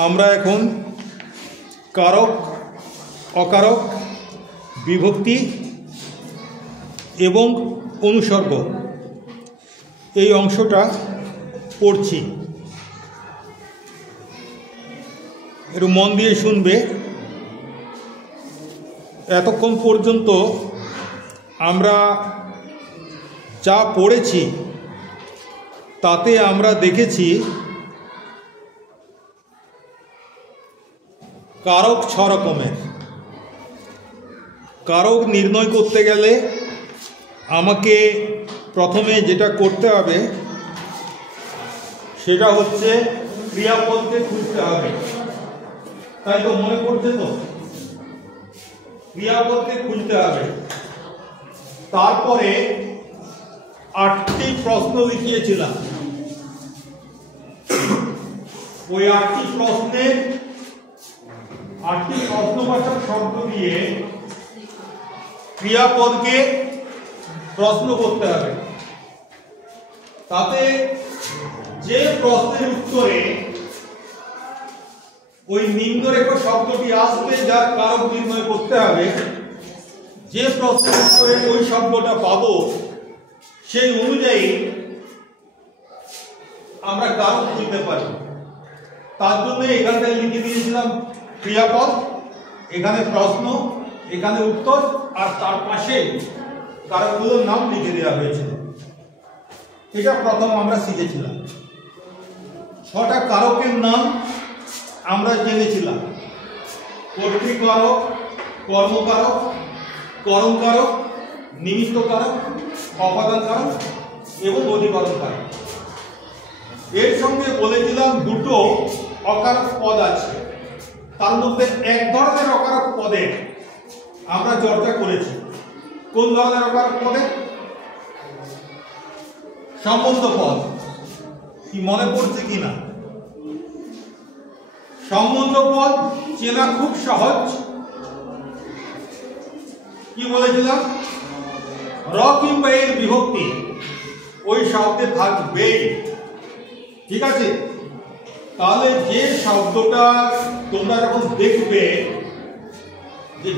আমরা এখন কারক অকারক বিভক্তি এবং অনুসর্গ এই অংশটা পড়ছি। একটু মন দিয়ে শুনবে। এতক্ষণ পর্যন্ত আমরা যা পড়েছি তাতে আমরা দেখেছি কারক 6 রকমের। কারক নির্ণয় করতে গেলে আমাকে প্রথমে যেটা করতে হবে সেটা হচ্ছে ক্রিয়াপদকে খুঁজতে হবে। তাই তো মনে পড়ছে তো? ক্রিয়াপদকে খুঁজতে হবে। তারপরে 8টি প্রশ্ন লিখিয়েছিলাম। ওই 8টি প্রশ্নের 8টি প্রশ্নবাচক শব্দ দিয়ে ক্রিয়াপদকে প্রশ্ন করতে হবে। তাতে যে প্রশ্নের উত্তরে ওই নিম্নরেখ শব্দটি আসবে যার কারক নির্ণয় করতে হবে, যে প্রশ্নের উত্তরে ওই শব্দটা পাবো সেই অনুযায়ী আমরা কারক খুঁজতে পারি। তার জন্য এখানটায় লিখে দিয়েছিলাম ক্রিয়াপদ, এখানে প্রশ্ন, এখানে উত্তর, আর তার পাশে কারকগুলোর নাম লিখে দেওয়া হয়েছিল। এটা প্রথম আমরা শিখেছিলাম। 6টা কারকের নাম আমরা জেনেছিলাম: কর্তৃকারক, কর্মকারক, করণকারক, নিমিত্তকারক, অপাদানকারক এবং অধিকরণকারক। এর সঙ্গে বলেছিলাম দুটো অকারক পদ আছে। তার মধ্যে এক ধরনের অকারক পদে আমরা চর্চা করেছি। কোন ধরনের অকারক পদে? সম্বন্ধ পদ। কি মনে পড়ছে কিনা? সম্বন্ধ পদ চেনা খুব সহজ। কি বলেছিলাম? র কিংবা এর বিভক্তি ওই শব্দে থাকবে। ঠিক আছে? তাহলে যে শব্দটা তোমরা যখন দেখবে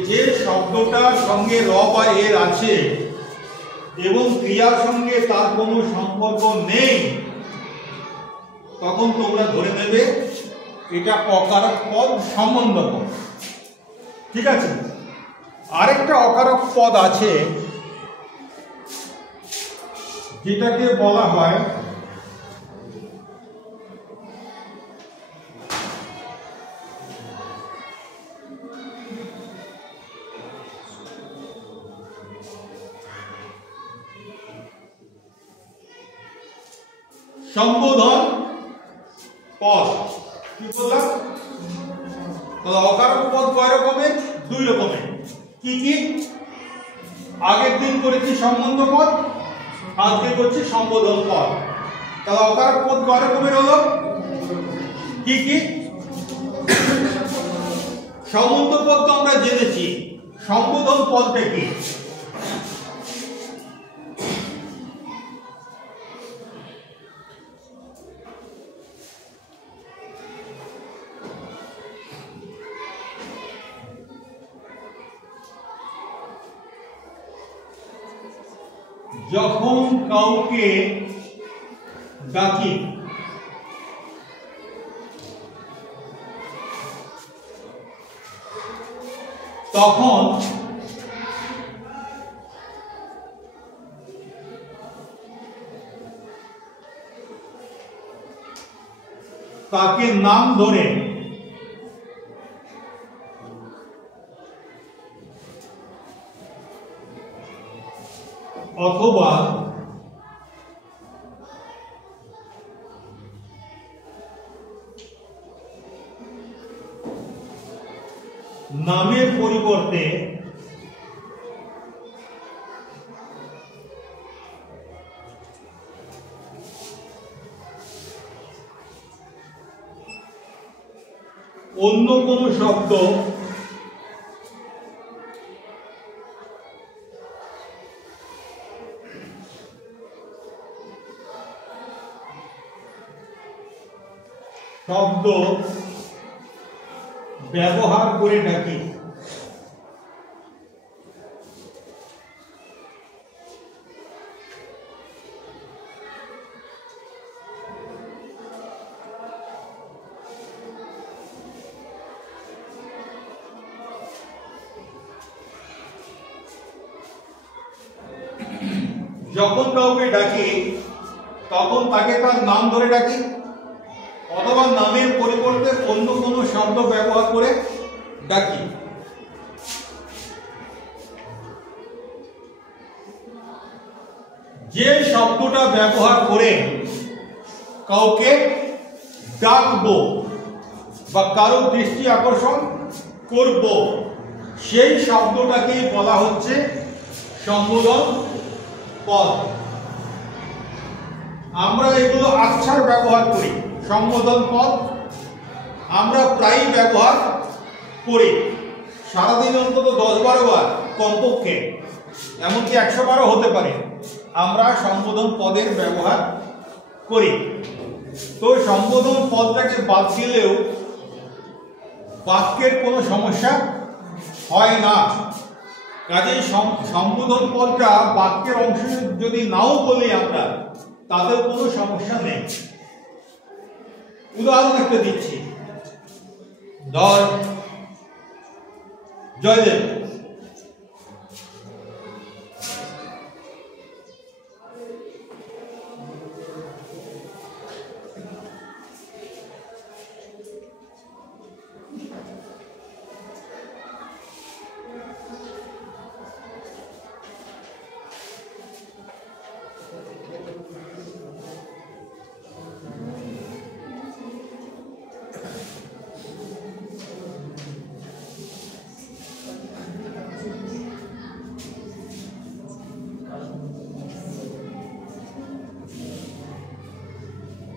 যে শব্দটার সঙ্গে র বা এর আছে এবং ক্রিয়ার সঙ্গে তার কোনো সম্পর্ক নেই, তখন তোমরা ধরে নেবে এটা অকারক পদ, সম্বন্ধ পদ। ঠিক আছে? আরেকটা অকারক পদ আছে যেটাকে বলা হয় সম্বোধন পদ। কি বললাম? অকারক পদ কয় রকমের? 2 রকমের। কি কি? আগের দিন করেছি সম্বন্ধ পদ, আজকে করছি সম্বোধন পদ। তাহলে অকারক পদ কয় রকমের হলো? কি কি? সম্বন্ধ পদ তো আমরা জেনেছি। সম্বোধন পদটা কি? যখন কাউকে ডাকি তখন তাকে নাম ধরে অথবা নামের পরিবর্তে অন্য কোনো শব্দ ব্যবহার করে ডাকি। যখন কাউকে ডাকি তখন তাকে তার নাম ধরে ডাকি অথবা নামের পরিবর্তে অন্য কোনো শব্দ ব্যবহার করে ডাকি। যে শব্দটা ব্যবহার করে কাউকে ডাকবো বা কারো দৃষ্টি আকর্ষণ করব সেই শব্দটাকেই বলা হচ্ছে সম্বোধন পদ। আমরা এগুলো আচ্ছার ব্যবহার করি। সম্বোধন পদ আমরা প্রায়ই ব্যবহার করি, সারাদিন অন্তত 10-12 বার কমপক্ষে, এমনকি 100 বারও হতে পারে আমরা সম্বোধন পদের ব্যবহার করি। তো সম্বোধন পদটাকে বাদ দিলেও বাক্যের কোনো সমস্যা হয় না। কাজেই সম্বোধন পদটা বাক্যের অংশ যদি নাও বলি আমরা তাতেও কোনো সমস্যা নেই। উদাহরণ একটা দিচ্ছি, ধর জয়দেব।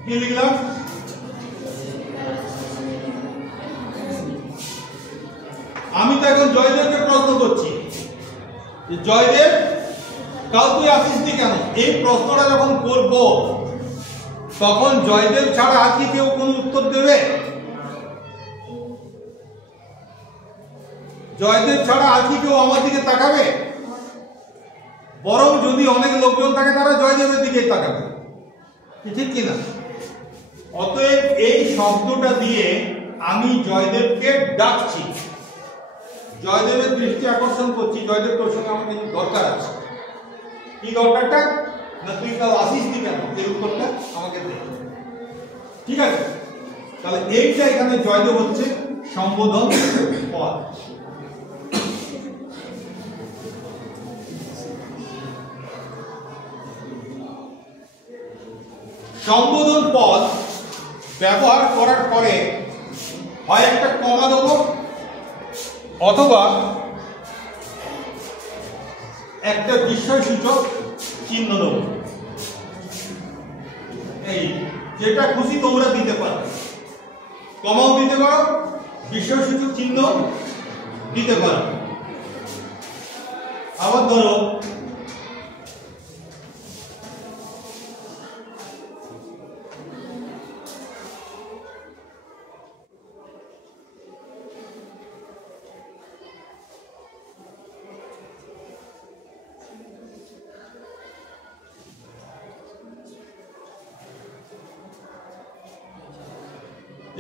কি লিখলাম? আমি তো এখন জয়দেবকে প্রশ্ন করছি যে জয়দেব কাল তুই আসিসনি কেন? এই প্রশ্নটা যখন করব তখন জয়দেব ছাড়া আর কি কেউ কোনো উত্তর দেবে? জয়দেব ছাড়া আর কি কেউ আমার দিকে তাকাবে? বরং যদি অনেক লোকজন থাকে তারা জয়দেবের দিকেই তাকাবে, ঠিক কিনা? অতএব এই শব্দটা দিয়ে আমি জয়দেবকে ডাকছি, জয়দেবের দৃষ্টি আকর্ষণ করছি। জয়দেব তোর সঙ্গে আমার কিছু দরকার আছে। কি দরকারটা? না তুই কাল আসিসনি কেন, এই উত্তরটা আমাকে দে। ঠিক আছে, তাহলে এইটা এখানে জয়দেব হচ্ছে সম্বোধন পদ। সম্বোধন পদ ব্যবহার করার পরে হয় একটা কমা দেব অথবা একটা বিস্ময়সূচক চিহ্ন দেব। এই যেটা খুশি তোমরা দিতে পারো, কমাও দিতে পারো, বিস্ময়সূচক চিহ্ন দিতে পারো। আবার ধরো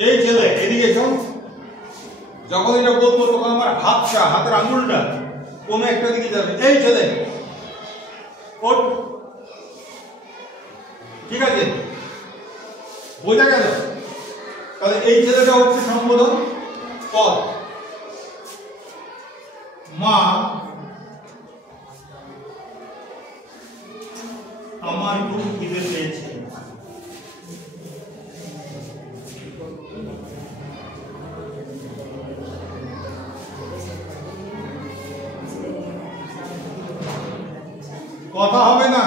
এই ছেলে এদিকে শোন, যখন এটা বলবো তখন আমার হাতের আঙুলটা কোনো একটা দিকে যাবে। এই ছেলে ওঠ, ঠিক আছে, বোঝা গেল? তাহলে এই ছেলেটা হচ্ছে সম্বোধন পদ। মা আমার খুব খিদে পেয়েছে। কথা হবে না।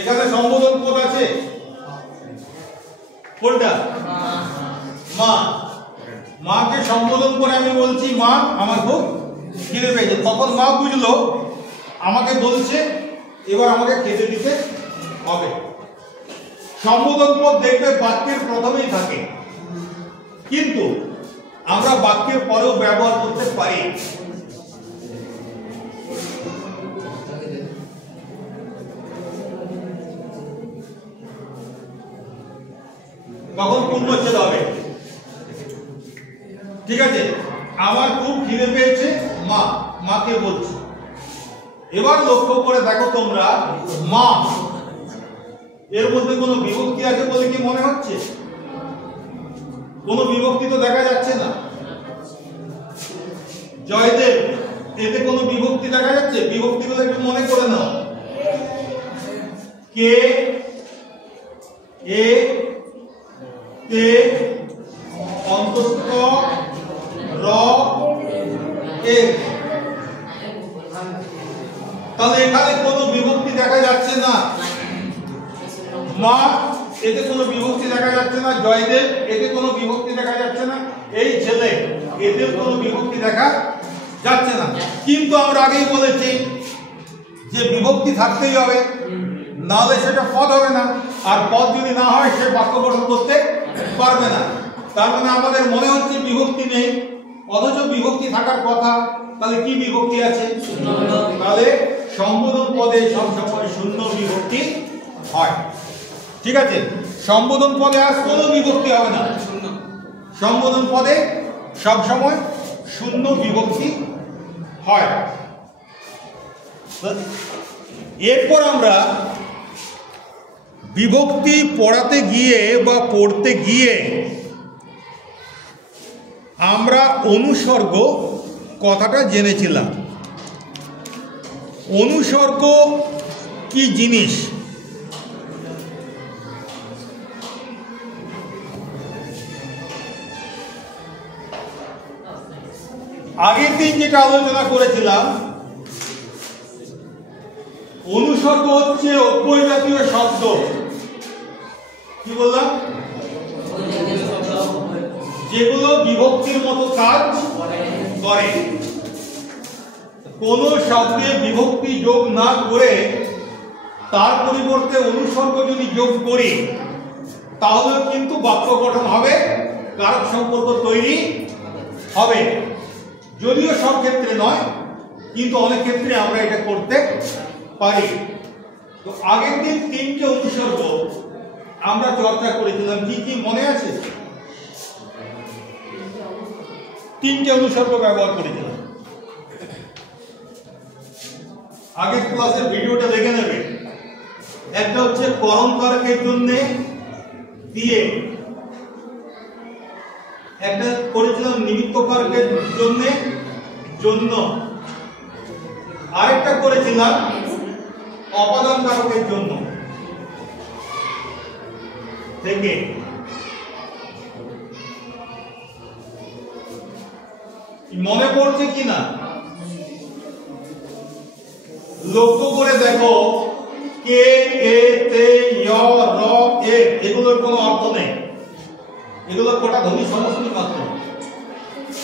এখানে সম্বোধন পদ আছে কোনটা? মা। মাকে সম্বোধন করে আমি বলছি মা আমার খুব খিদে পেয়েছে। তখন মা বুঝলো আমাকে বলছে এবার আমাকে খেতে দিতে হবে। সম্বোধন পদ দেখবে বাক্যের প্রথমেই থাকে, কিন্তু আমরা বাক্যের পরেও ব্যবহার করতে পারি। তখন পূর্ণচ্ছেদ হবে। ঠিক আছে, আমার খুব খিদে পেয়েছে, মা, মাকে বলছি। এবার লক্ষ্য করে দেখো তোমরা, মা এর মধ্যে কোনো বিভক্তি আছে বলে কি মনে হচ্ছে? কোনো বিভক্তি তো দেখা যাচ্ছে না। জয়দেব, এতে কোনো বিভক্তি দেখা যাচ্ছে? বিভক্তিগুলো একটু মনে করে নাও। কে, এ, তে, অন্তস্থ, র, এ। তাহলে এখানে কোনো বিভক্তি দেখা যাচ্ছে না। মা, এতে কোনো বিভক্তি দেখা যাচ্ছে না। জয়দেব, এতে কোনো বিভক্তি দেখা যাচ্ছে না। এই ছেলে, এতে কোনো বিভক্তি দেখা যাচ্ছে না। কিন্তু আমরা আগেই বলেছি যে বিভক্তি থাকতেই হবে, নাহলে সেটা পদ হবে না, আর পদ যদি না হয় সে বাক্য গঠন করতে পারবে না। তার মানে আমাদের মনে হচ্ছে বিভক্তি নেই, অথচ বিভক্তি থাকার কথা। তাহলে কি বিভক্তি আছে? তাহলে সম্বোধন পদে সবসময় শূন্য বিভক্তি হয়। ঠিক আছে, সম্বোধন পদে আর কোনো বিভক্তি হবে না। সম্বোধন পদে সবসময় শূন্য বিভক্তি হয়। এরপর আমরা বিভক্তি পড়াতে গিয়ে বা পড়তে গিয়ে আমরা অনুসর্গ কথাটা জেনেছিলাম। অনুসর্গ কি জিনিস? আগের দিন যেটা আলোচনা করেছিলাম, অনুসর্গ হচ্ছে অব্যয় জাতীয় শব্দ। কি বললাম? যেগুলো বিভক্তির মতো কাজ করে। কোন শব্দে বিভক্তি যোগ না করে তার পরিবর্তে অনুসর্গ যদি যোগ করি, তাহলে কিন্তু বাক্য গঠন হবে, কারক সম্পর্ক তৈরি হবে। যদিও সব ক্ষেত্রে নয়, কিন্তু অনেক ক্ষেত্রে আমরা এটা করতে পারি। তো আগের দিন তিনটে অনুসর্গ আমরা চর্চা করেছিলাম। কি কি মনে আছে? তিনটে অনুসর্গ ব্যবহার করেছিলাম। আগের ক্লাসের ভিডিওটা দেখে নেবে। একটা হচ্ছে করণ কারকের জন্য দিয়ে, একটা করেছিলাম নিমিত্ত কারকের জন্য জন্য, আরেকটা করেছিলাম অপাদান কারকের জন্য থেকে। মনে পড়ছে কিনা লক্ষ্য করে দেখো। কে, এ, তে, য়, র, এ, এগুলোর কোনো অর্থ নেই। এগুলো কটা ধ্বনি সমষ্টি মাত্র,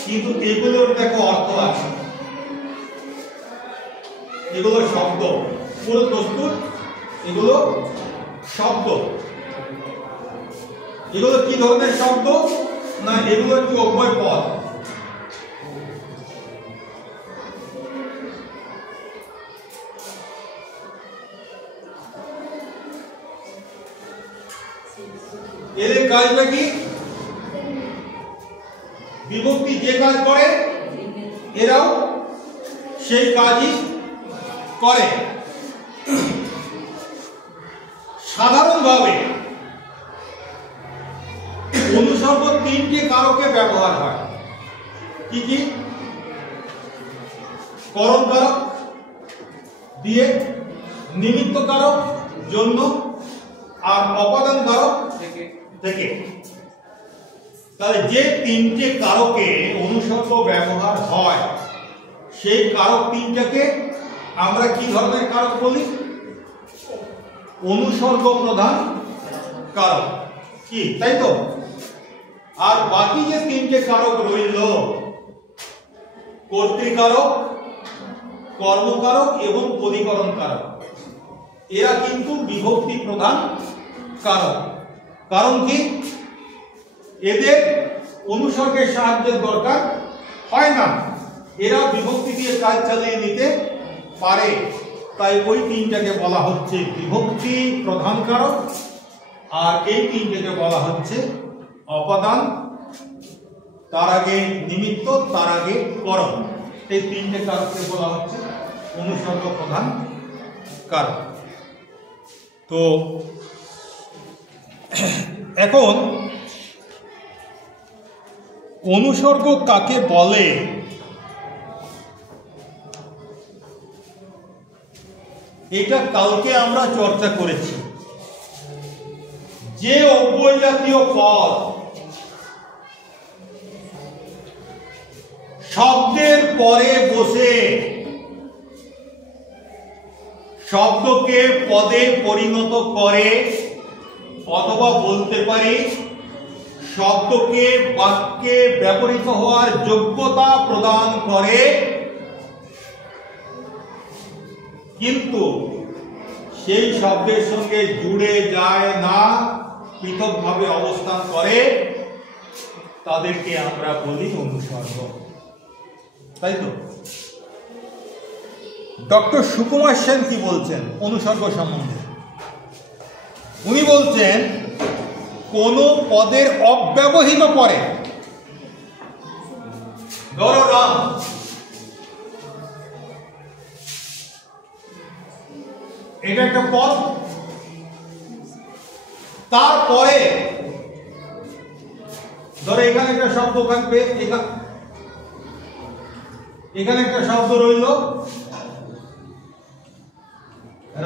কিন্তু এগুলোর দেখো অর্থ আছে। এগুলো শব্দ, পুরো প্রস্তুত। এগুলো শব্দ। এগুলো কি ধরনের শব্দ? না, এগুলো হচ্ছে অব্যয় পদ। এদের কাজটা কি? বিভক্তি যে কাজ করে এরাও সেই কাজই করে। সাধারণভাবে অনুসর্গ তিনটি কারকে ব্যবহার হয়। কি কি? করণ কারক দিয়ে, নিমিত্ত কারক জন্য, আর অপাদান কারক থেকে। তাহলে যে তিনটে কারকে অনুসর্গ ব্যবহার হয়, সেই কারক তিনটাকে আমরা কি ধরনের কারক বলি? অনুসর্গ প্রধান কারক। কি, তাই তো? আর বাকি যে তিনটে কারক রইল, কর্তৃকারক, কর্মকারক এবং অধিকরণ কারক, এরা কিন্তু বিভক্তি প্রধান কারক। কারণ কি? এদের অনুসর্গের সাহায্যের দরকার হয় না, এরা বিভক্তি দিয়ে কাজ চালিয়ে নিতে পারে। তাই ওই তিনটাকে বলা হচ্ছে বিভক্তি প্রধান কারক, আর এই তিনটাকে বলা হচ্ছে অপাদান, তার আগে নিমিত্ত, তার আগে করণ। এই তিনটে কারককে বলা হচ্ছে অনুসর্গ প্রধান কারক। তো এখন অনুসর্গ কাকে বলে এটা কালকে আমরা চর্চা করেছি। যে অব্যয় জাতীয় পদ শব্দের পরে বসে শব্দকে পদে পরিণত করে, অথবা বলতে পারি শব্দকে বাক্যে ব্যবহৃত হওয়ার যোগ্যতা প্রদান করে, কিন্তু সেই শব্দের সঙ্গে জুড়ে যায় না, পৃথকভাবে অবস্থান করে, তাদেরকে আমরা বলি অনুসর্গ। তাই তো? ডক্টর সুকুমার সেন কি বলছেন অনুসর্গ সম্বন্ধে? উনি বলছেন কোন পদের অব্যবহিত পরে, ধরো রাম, এটা একটা পদ, তারপরে ধরো এখানে একটা শব্দ থাকবে, এখানে একটা শব্দ রইল,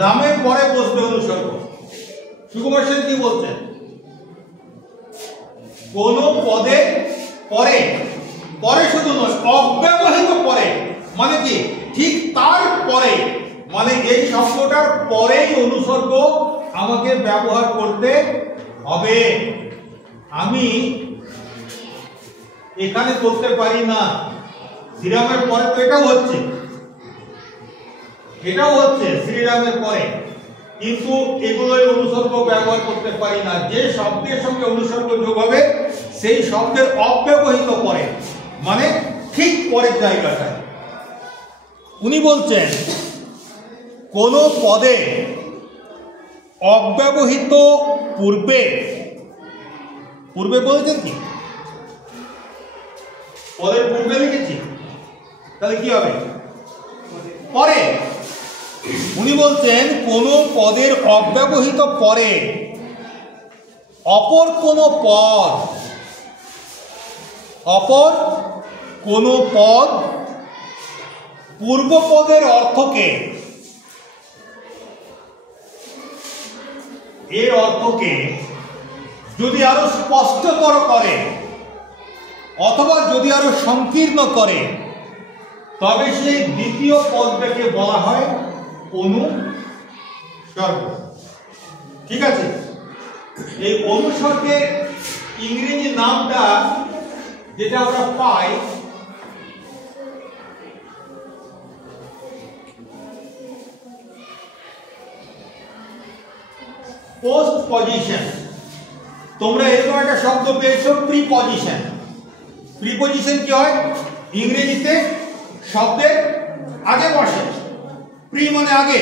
রামের পরে বসবে অনুসর্গ। সুকুমার সেন কি বলছেন? কোন পদে পরে, পরে শুধু নয়, অব্যবহিত পরে, মানে কি ঠিক তার পরে, মানে এই শব্দটার পরেই অনুসর্গ আমাকে ব্যবহার করতে হবে। আমি এখানে করতে পারি না, শ্রীরামের পরে তো এটাও হচ্ছে, এটাও হচ্ছে শ্রীরামের পরে, কিন্তু এগুলোই অনুসর্গ ব্যবহার করতে পারি না। যে শব্দের সঙ্গে অনুসর্গ যোগ হবে সেই শব্দের অব্যবহিত পরে, মানে ঠিক পরের জায়গাটায়। উনি বলছেন কোন পদে অব্যবহিত পূর্বে, পূর্বে বলছেন কি পদের পূর্বে লিখেছি, তাহলে কি হবে? পরে। উনি বলছেন কোন পদের অব্যবহিত পরে অপর কোন পদ, অপর কোন পদ পূর্ব পদের অর্থকে, এর অর্থকে যদি আরো স্পষ্টতর করে অথবা যদি আরো সংকীর্ণ করে, তবে সেই দ্বিতীয় পদটাকে বলা হয় অনুসর্গ। ঠিক আছে? এই অনুসর্গের ইংরেজি নামটা যেটা আমরা পাই, পোস্ট পজিশন। তোমরা এরকম একটা শব্দ পেয়েছো প্রিপজিশন। প্রিপজিশন কি হয়? ইংরেজিতে শব্দের আগে বসে, প্রি মানে আগে,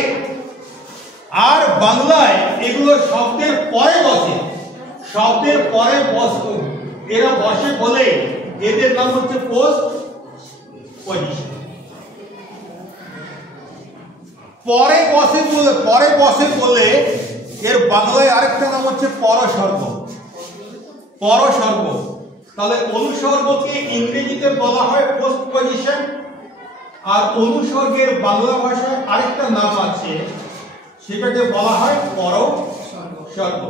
আর বাংলায় এগুলো শব্দের পরে বসে। শব্দের পরে এরা বসে বলে এদের নাম হচ্ছে পোস্ট পজিশন। পরে বসে বলে এর বাংলায় আরেকটা নাম হচ্ছে পরসর্গ। পরসর্গ। তাহলে অনুসর্গকে ইংরেজিতে বলা হয় পোস্ট পজিশন, আর অনুসর্গের বাংলা ভাষায় আরেকটা নাম আছে, সেটাকে বলা হয় পরসর্গ।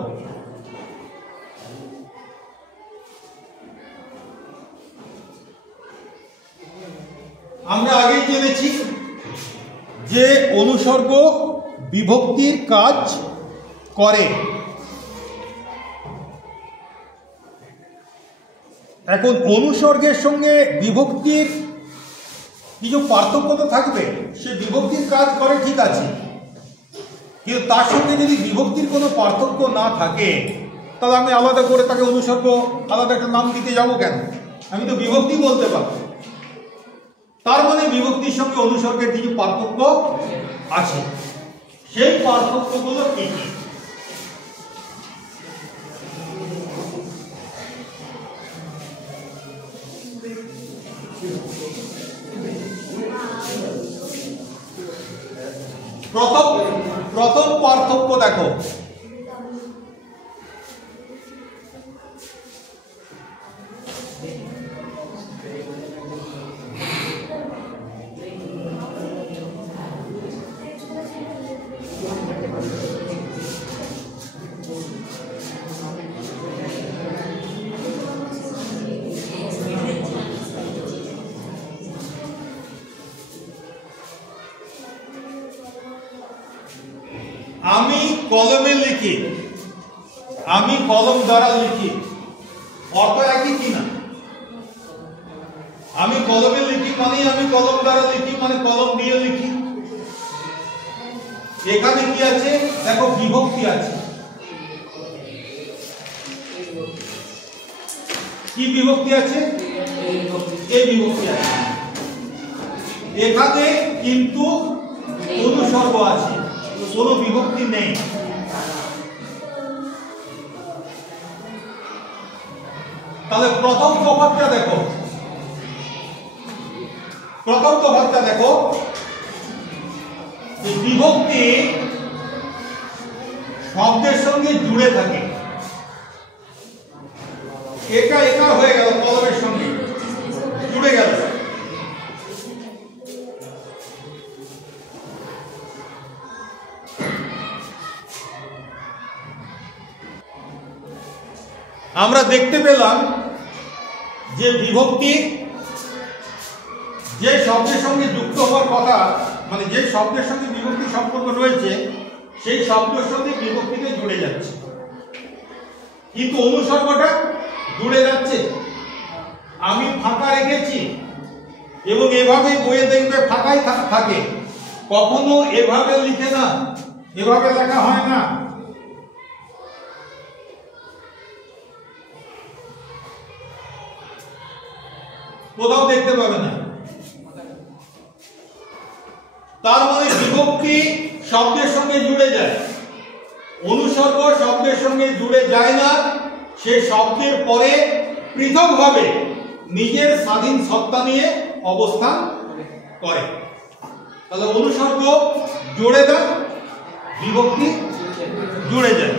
আমরা আগেই জেনেছি যে অনুসর্গ বিভক্তির কাজ করে। এখন অনুসর্গের সঙ্গে বিভক্তির কিছু পার্থক্য তো থাকবে, সে বিভক্তির কাজ করে ঠিক আছে, কিন্তু তার সঙ্গে যদি বিভক্তির কোনো পার্থক্য না থাকে তাহলে আমি আলাদা করে তাকে অনুসর্গ আলাদা একটা নাম দিতে যাবো কেন? আমি তো বিভক্তি বলতে পারবো। তার মানে বিভক্তির সঙ্গে অনুসর্গের কিছু পার্থক্য আছে। সেই পার্থক্যগুলো কি কি? প্রথম পার্থক্য দেখো, আমি কলমে লিখি, আমি কলম দ্বারা লিখি, অর্থ একই কিনা? আমি কলমে লিখি মানে আমি কলম দ্বারা লিখি মানে কলম দিয়ে লিখি। এখানে কি আছে দেখো, বিভক্তি আছে। কি বিভক্তি আছে? এই বিভক্তি আছে। এখানে কিন্তু অনুসর্গ আছে, কোনো বিভক্তি নেই। তাহলে প্রথম তফাৎটা দেখো, বিভক্তি শব্দের সঙ্গে জুড়ে থাকে। এটা একার হয়ে গেল, কলমের সঙ্গে জুড়ে গেল। আমরা দেখতে পেলাম যে বিভক্তি যে শব্দের সঙ্গে যুক্ত হওয়ার কথা, মানে যে শব্দের সঙ্গে বিভক্তি সম্পর্ক রয়েছে সেই শব্দের সঙ্গে বিভক্তিকে জুড়ে যাচ্ছে, কিন্তু অনুসর্গটা জুড়ে যাচ্ছে। আমি ফাঁকা রেখেছি এবং এভাবে বইয়ে দেখবে ফাঁকাই থাকে, কখনো এভাবে লিখে না, এভাবে লেখা হয় না। কোথাও দেখতে পাবে না। তার মানে বিভক্তি শব্দের সঙ্গে জুড়ে যায়, অনুসর্গ শব্দের সঙ্গে জুড়ে যায় না। সে শব্দের পরে পৃথকভাবে নিজের স্বাধীন সত্তা নিয়ে অবস্থান করে। তাহলে অনুসর্গ জুড়ে দেয়, বিভক্তি জুড়ে যায়।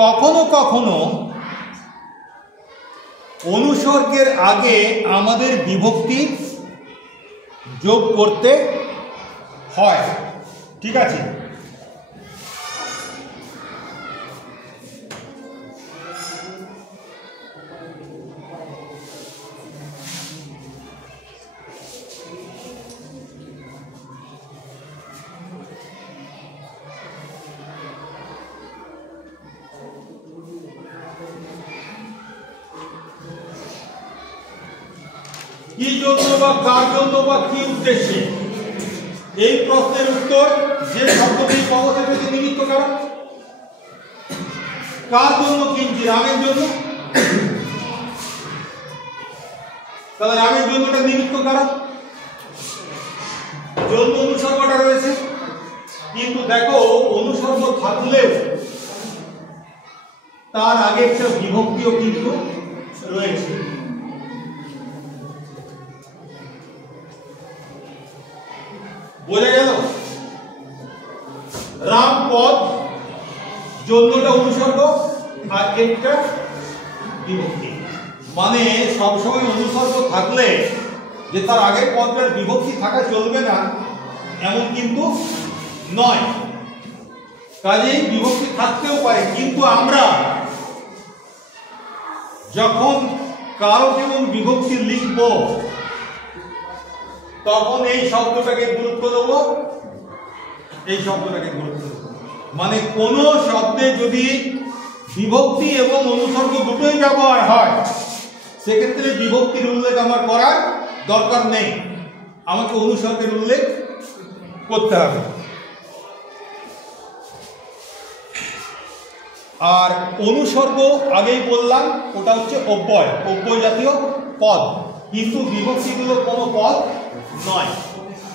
কখনো কখনো অনুসর্গের আগে আমাদের বিভক্তি যোগ করতে হয়, ঠিক আছে? কি জন্য বা কার জন্য বা কি উদ্দেশ্যে, এই প্রশ্নের উত্তর যে শব্দটি পগতে পেতে নিমিত্ত কারণ। কার জন্য কিনছি? রামের জন্য। তাহলে রামের জন্যটা নিমিত্ত কারণ, জন্য অনুসর্গটা রয়েছে। কিন্তু দেখো অনুসর্গ থাকলেও তার আগে একটা বিভক্তিও কিন্তু রয়েছে। বোঝা গেল? রাম পদ জন্যটা অনুসর্গ আর একটা বিভক্তি। মানে সবসময় অনুসর্গ থাকলে যে তার আগের পদটার বিভক্তি থাকা চলবে না এমন কিন্তু নয়। কাজেই বিভক্তি থাকতেও পারে, কিন্তু আমরা যখন কারক এবং বিভক্তি লিখব তখন এই শব্দটাকে গুরুত্ব দেব, এই শব্দটাকে গুরুত্ব দেব। মানে কোন শব্দে যদি বিভক্তি এবং অনুসর্গ দুটোই ব্যবহার হয় সেক্ষেত্রে বিভক্তির উল্লেখ আমার করার দরকার নেই, আমাকে অনুসর্গের উল্লেখ করতে হবে। আর অনুসর্গ আগেই বললাম ওটা হচ্ছে অব্যয়, অব্যয় জাতীয় পদ, কিন্তু বিভক্তিগুলো কোনো পদ নয়,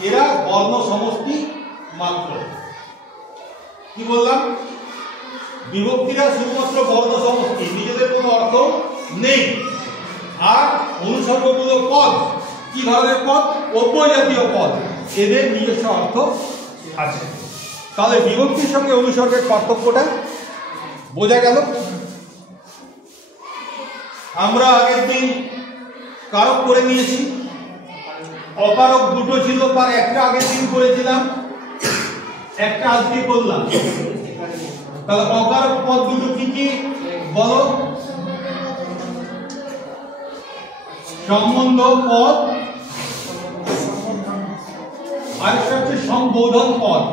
এরা বর্ণ সমষ্টি মাত্র। কি বললাম? বিভক্তিরা শুধুমাত্র বর্ণ সমষ্টি, নিজেদের কোনো অর্থ নেই। আর অনুসর্গগুলো পদ, কি ধরনের পদ? অব্যয় জাতীয় পদ, এদের নিজস্ব অর্থ আছে। তাহলে বিভক্তির সঙ্গে অনুসর্গের পার্থক্যটা বোঝা গেল। আমরা আগের দিন কারক করে নিয়েছি, অকারক দুটো ছিল, তার একটা আগের দিন করেছিলাম, একটা আজকে করলাম। তাহলে অকারক পদ দুটো কি কি বলো? সম্বন্ধ পদ, আর একটা হচ্ছে সম্বোধন পদ।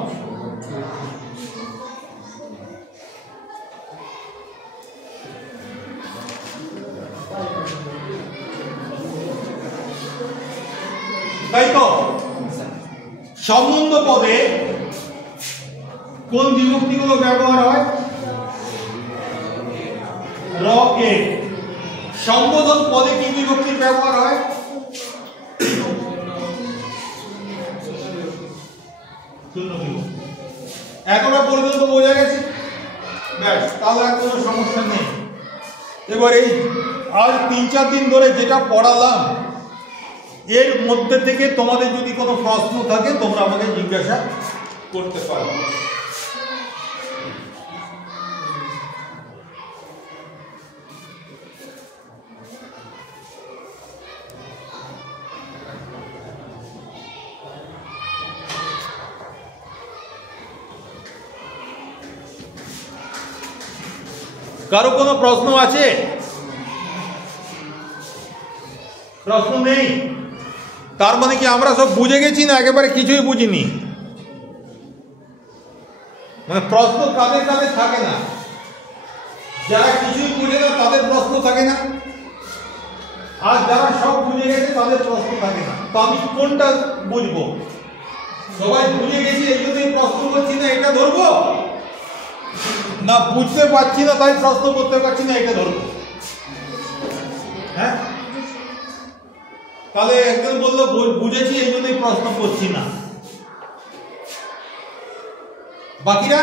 তাই তো সম্বন্ধ পদে কোন বিভক্তিগুলো ব্যবহার হয়? র কে। সম্বোধন পদে কি বিভক্তির ব্যবহার হয়? শূন্য বিভক্তি। এতটা পর্যন্ত বোঝা গেছে? ব্যাস, তাহলে আর কোনো সমস্যা নেই। এবার এই আজ 3-4 দিন ধরে যেটা পড়ালাম, এর মধ্যে থেকে তোমাদের যদি কোনো প্রশ্ন থাকে তোমরা আমাকে জিজ্ঞাসা করতে পারো। কারো কোনো প্রশ্ন আছে? প্রশ্ন নেই? তার মানে কি আমরা সব বুঝে গেছি না একেবারে কিছুই বুঝিনি? মানে প্রশ্ন কাদের কাদের থাকে না? যারা কিছুই বুঝে না তাদের প্রশ্ন থাকে না, আর যারা সব বুঝে গেছে তাদের প্রশ্ন থাকে না। তো আমি কোনটা বুঝবো? সবাই বুঝে গেছি এই জন্যই প্রশ্ন করছি না এটা ধরবো, না বুঝতে পারছি না তাই প্রশ্ন করতে পারছি না এটা ধরবো? হ্যাঁ, তাহলে একজন বললো বুঝেছি এই জন্যই প্রশ্ন করছি না, বাকিরা?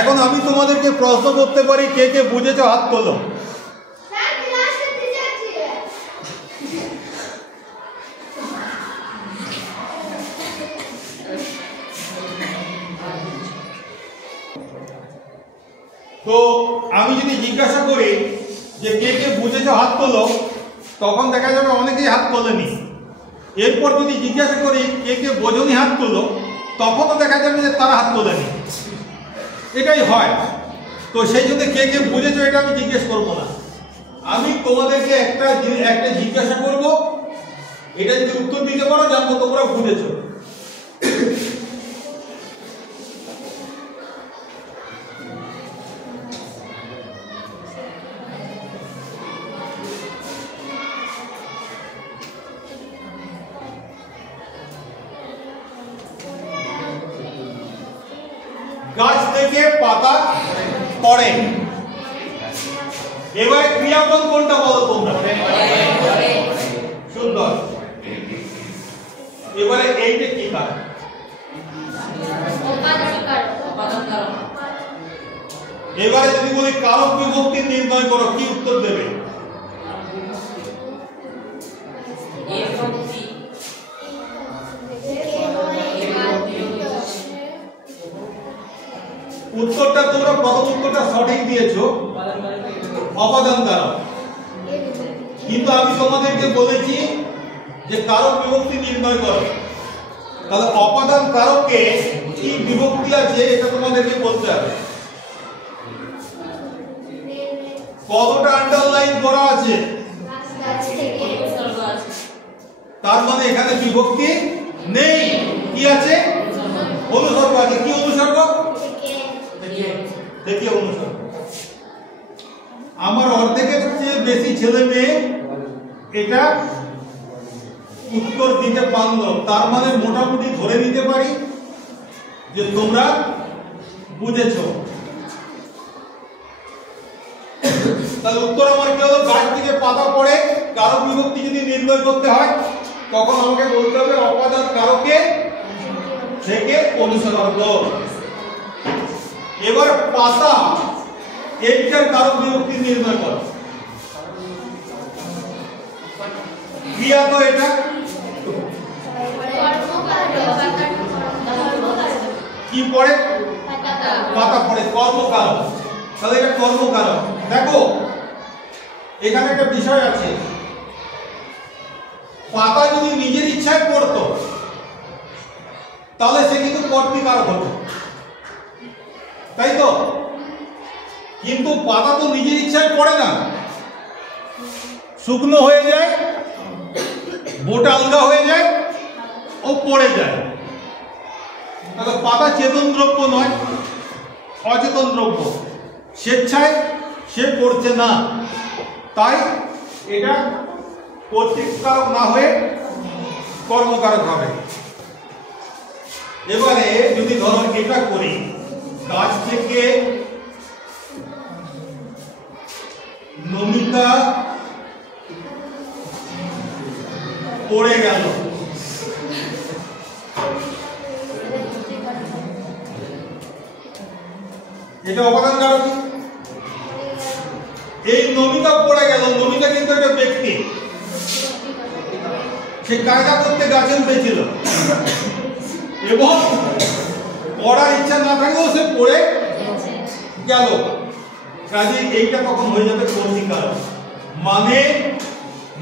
এখন আমি তোমাদেরকে প্রশ্ন করতে পারি, কে কে বুঝেছো হাত তোলো। তো আমি যদি জিজ্ঞাসা করি যে কে কে বুঝেছো হাত তোলো, তখন দেখা যাবে অনেকেই হাত তোলেনি। এরপর যদি জিজ্ঞাসা করি কে কে বোঝনি হাত তোলো, তখনও দেখা যাবে যে তারা হাত তোলেনি। এটাই হয়। তো সেই জন্য কে কে বুঝেছো এটা আমি জিজ্ঞেস করবো না, আমি তোমাদেরকে একটা জিজ্ঞাসা করব, এটা যদি উত্তর দিতে পারো জানবো তোমরা বুঝেছো। গাছ থেকে পাতা পড়ে, এবারে ক্রিয়াপদ কোনটা বলো তোমরা? সুন্দর। এবারে এইটা কি কাজ? এবারে যদি বলি কারক বিভক্তি নির্ণয় করো, কি উত্তর দেবে? উত্তরটা তোমরা প্রথম উত্তরটা সঠিক দিয়েছো, অপাদান দ্বারা। কিন্তু আমি তোমাদেরকে বলেছি যে কারক বিভক্তি নির্ণয় করো, তাহলে অপাদান কারকে কি বিভক্তি আছে এটা তোমাদেরকে বলতে হবে। কতটা আন্ডারলাইন করা আছে? তার মানে এখানে বিভক্তি নেই, কি আছে? অনুসর্গ আছে। কি অনুসর্গ? দেখি অনুসর্গ। আমার অর্ধেকের চেয়ে বেশি ছেলে মেয়ে এটা উত্তর দিতে পারলো, তার মানে মোটামুটি ধরে নিতে পারি যে তোমরা বুঝেছো। তাহলে উত্তর আমার কি হলো? গাছ থেকে পাতা পড়ে কারক বিভক্তি যদি নির্ণয় করতে হয় তখন আমাকে বলতে হবে অপাদান কারকে থেকে অনুসরণ কর। এবার পাতা এইটার কারক বিভক্তি নির্ণয় কর। ক্রিয়া তো এটা কি পড়ে? পাতা পড়ে, কর্মকারক। তাহলে এটা কর্মকারক। দেখো এখানে একটা বিষয় আছে, পাতা যদি নিজের ইচ্ছায় পড়তো তাহলে সে কিন্তু কর্তৃকারক হতো, তাই তো? কিন্তু পাতা তো নিজের ইচ্ছায় পড়ে না, শুকনো হয়ে যায়, বোটা আলগা হয়ে যায়, ও পড়ে যায়। তাহলে পাতা চেতন দ্রব্য নয়, অচেতন দ্রব্য, স্বেচ্ছায় সে পড়ছে না, তাই এটা কর্তৃকারক না হয়ে কর্মকারক হবে। এবারে যদি ধরো এটা করি, গাছ থেকে নমিতা পড়ে গেল, এটা অপাদান কারক। এই নমিতা পড়ে গেল, নমিতা কিন্তু একটা ব্যক্তি, সে কায়দা করতে গাছে উঠেছিল এবং পড়ার ইচ্ছা না থাকলেও সে পড়ে গেল, কাজে এইটা তখন হয়ে যাবে কর্তৃকারক। মানে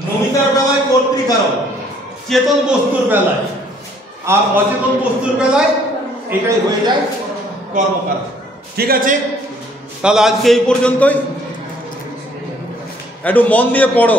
নমিতার বেলায় কর্তৃকারক চেতন বস্তুর বেলায়, আর অচেতন বস্তুর বেলায় এটাই হয়ে যায় কর্মকারক। ঠিক আছে, তাহলে আজকে এই পর্যন্তই। একটু মন দিয়ে পড়ো।